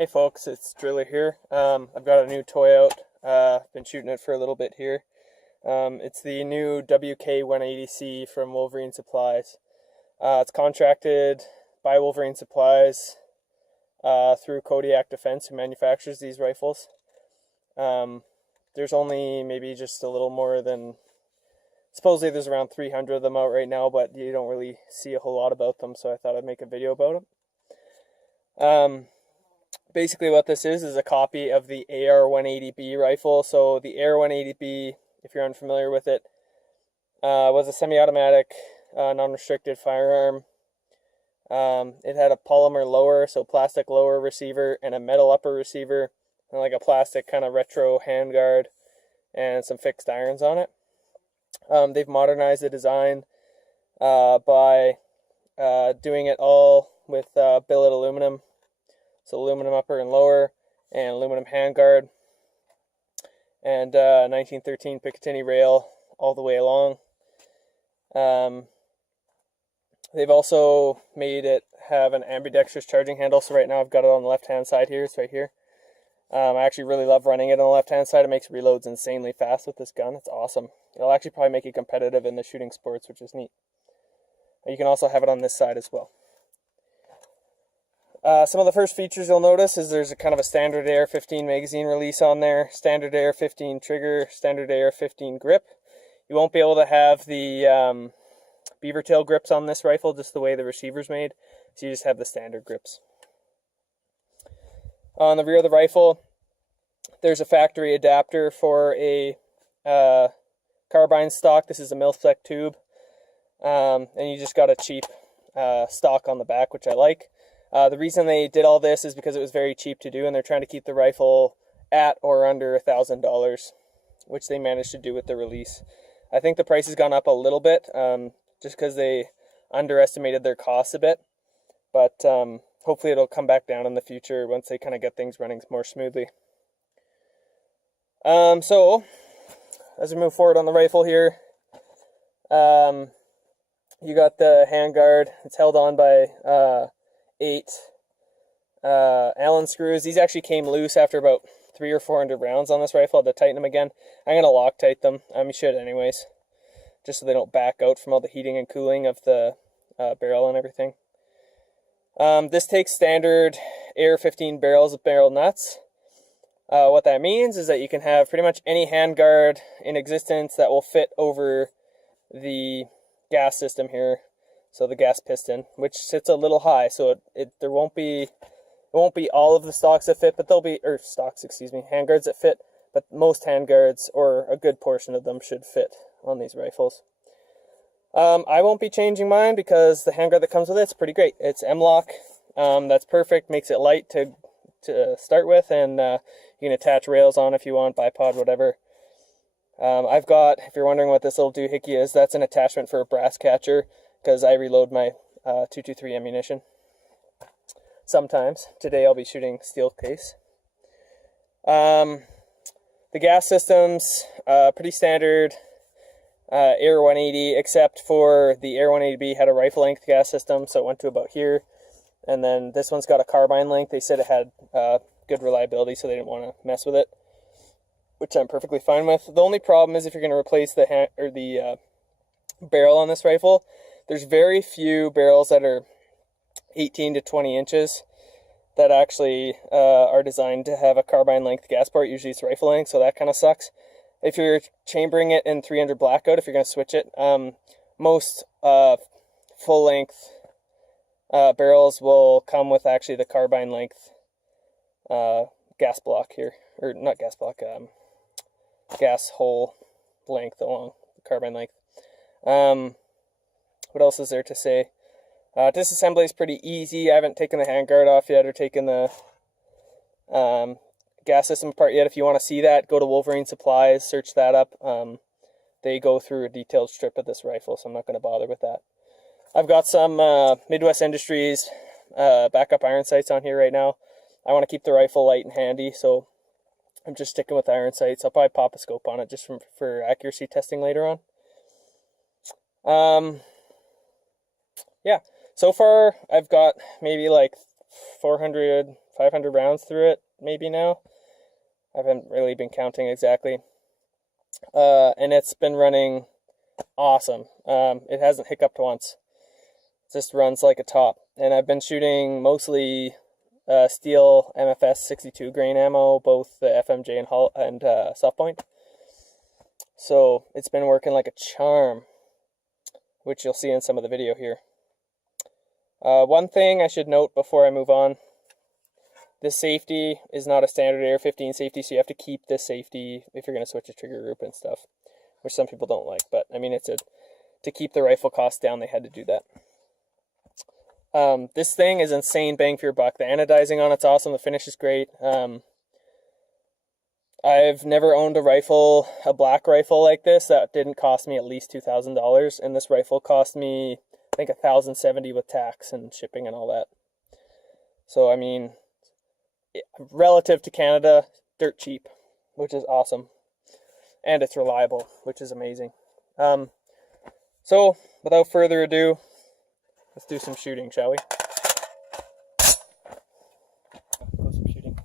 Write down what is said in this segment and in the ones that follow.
Hey folks, it's Driller here. I've got a new toy out. Been shooting it for a little bit here. It's the new WK180C from Wolverine Supplies. It's contracted by Wolverine Supplies through Kodiak Defense, who manufactures these rifles. There's only maybe just a little more than, supposedly there's around 300 of them out right now, but you don't really see a whole lot about them, so I thought I'd make a video about them. Basically what this is a copy of the AR-180B rifle. So the AR-180B, if you're unfamiliar with it, was a semi-automatic, non-restricted firearm. It had a polymer lower, so plastic lower receiver, and a metal upper receiver, and like a plastic kind of retro handguard, and some fixed irons on it. They've modernized the design by doing it all with billet aluminum. So aluminum upper and lower, and aluminum handguard, and 1913 Picatinny rail all the way along. They've also made it have an ambidextrous charging handle. So right now I've got it on the left-hand side here. It's right here. I actually really love running it on the left-hand side. It makes reloads insanely fast with this gun. It's awesome. It'll actually probably make it competitive in the shooting sports, which is neat. You can also have it on this side as well. Some of the first features you'll notice is there's a kind of a standard AR-15 magazine release on there, standard AR-15 trigger, standard AR-15 grip. You won't be able to have the beaver tail grips on this rifle, just the way the receiver's made, so you just have the standard grips. On the rear of the rifle, there's a factory adapter for a carbine stock. This is a mil-spec tube, and you just got a cheap stock on the back, which I like. The reason they did all this is because it was very cheap to do, and they're trying to keep the rifle at or under $1,000, which they managed to do with the release. I think the price has gone up a little bit, just because they underestimated their costs a bit, but hopefully it'll come back down in the future once they kind of get things running more smoothly. So, as we move forward on the rifle here, you got the handguard. It's held on by 8 Allen screws. These actually came loose after about 300 or 400 rounds on this rifle. I had to tighten them again. I'm going to Loctite them. You should anyways, just so they don't back out from all the heating and cooling of the barrel and everything. This takes standard AR-15 barrels with barrel nuts. What that means is that you can have pretty much any handguard in existence that will fit over the gas system here. So the gas piston, which sits a little high, so there won't be all of the stocks that fit, but there'll be, or stocks, excuse me, handguards that fit, but most handguards, or a good portion of them, should fit on these rifles. I won't be changing mine because the handguard that comes with it's pretty great. It's M-LOK. That's perfect, makes it light to start with, and you can attach rails on if you want, bipod, whatever. I've got, if you're wondering what this little doohickey is, that's an attachment for a brass catcher, because I reload my .223 ammunition sometimes. Today I'll be shooting steel case. The gas system's pretty standard AR-180, except for the AR-180B had a rifle length gas system, so it went to about here. And then this one's got a carbine length. They said it had good reliability, so they didn't want to mess with it, which I'm perfectly fine with. The only problem is if you're going to replace the barrel on this rifle, there's very few barrels that are 18 to 20 inches that actually are designed to have a carbine length gas port. Usually it's rifle length, so that kind of sucks. If you're chambering it in 300 blackout, if you're going to switch it, most full length barrels will come with actually the carbine length gas block here, or not gas block, gas hole length along the carbine length. What else is there to say? Disassembly is pretty easy. I haven't taken the handguard off yet or taken the gas system apart yet. If you want to see that, go to Wolverine Supplies, search that up. They go through a detailed strip of this rifle, so I'm not going to bother with that. I've got some Midwest Industries backup iron sights on here right now. I want to keep the rifle light and handy, so I'm just sticking with iron sights. I'll probably pop a scope on it just for accuracy testing later on. Yeah, so far I've got maybe like 400, 500 rounds through it, maybe now. I haven't really been counting exactly. And it's been running awesome. It hasn't hiccuped once. It just runs like a top. And I've been shooting mostly steel MFS 62 grain ammo, both the FMJ and soft point. So it's been working like a charm, which you'll see in some of the video here. One thing I should note before I move on, this safety is not a standard AR-15 safety, so you have to keep this safety if you're going to switch a trigger group and stuff, which some people don't like. But I mean, to keep the rifle costs down, they had to do that. This thing is insane bang for your buck. The anodizing on it's awesome. The finish is great. I've never owned a black rifle like this that didn't cost me at least $2,000, and this rifle cost me, I think, $1,070 with tax and shipping and all that. So I mean, relative to Canada, dirt cheap, which is awesome, and it's reliable, which is amazing. So without further ado, let's do some shooting, shall we? Go some shooting.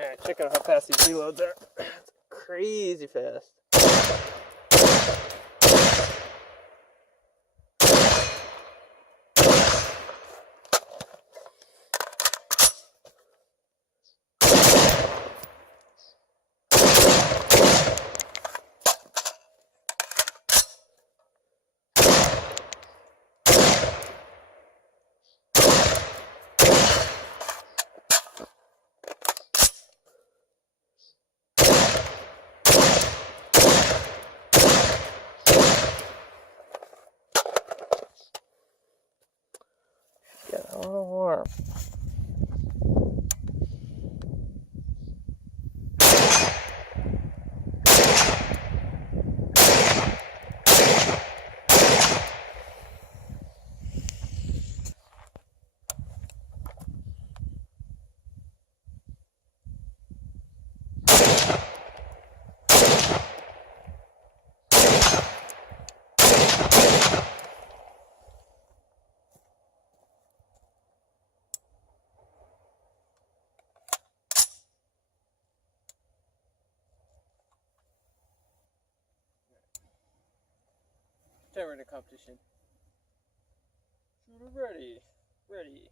Alright, check out how fast these reloads are. It's crazy fast. Get a little warm. We're in a competition. Ready. Ready.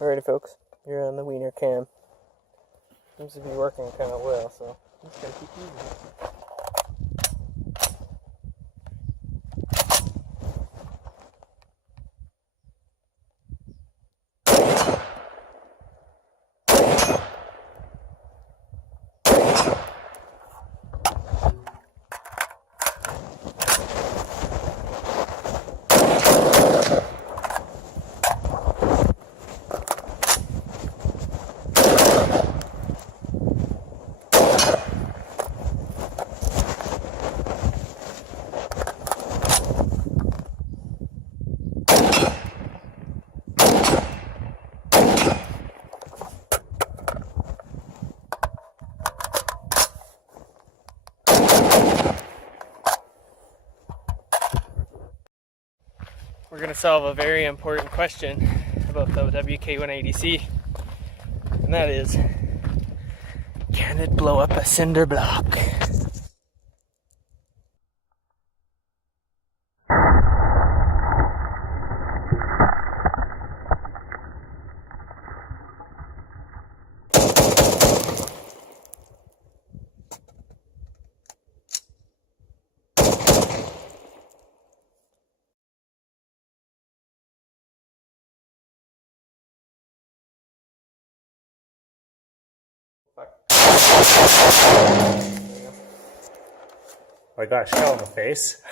Alrighty folks, you're on the wiener cam. Seems to be working kind of well, so I'm just gonna keep using it. We're going to solve a very important question about the WK180C, and that is, Can it blow up a cinder block? I got shell in the face.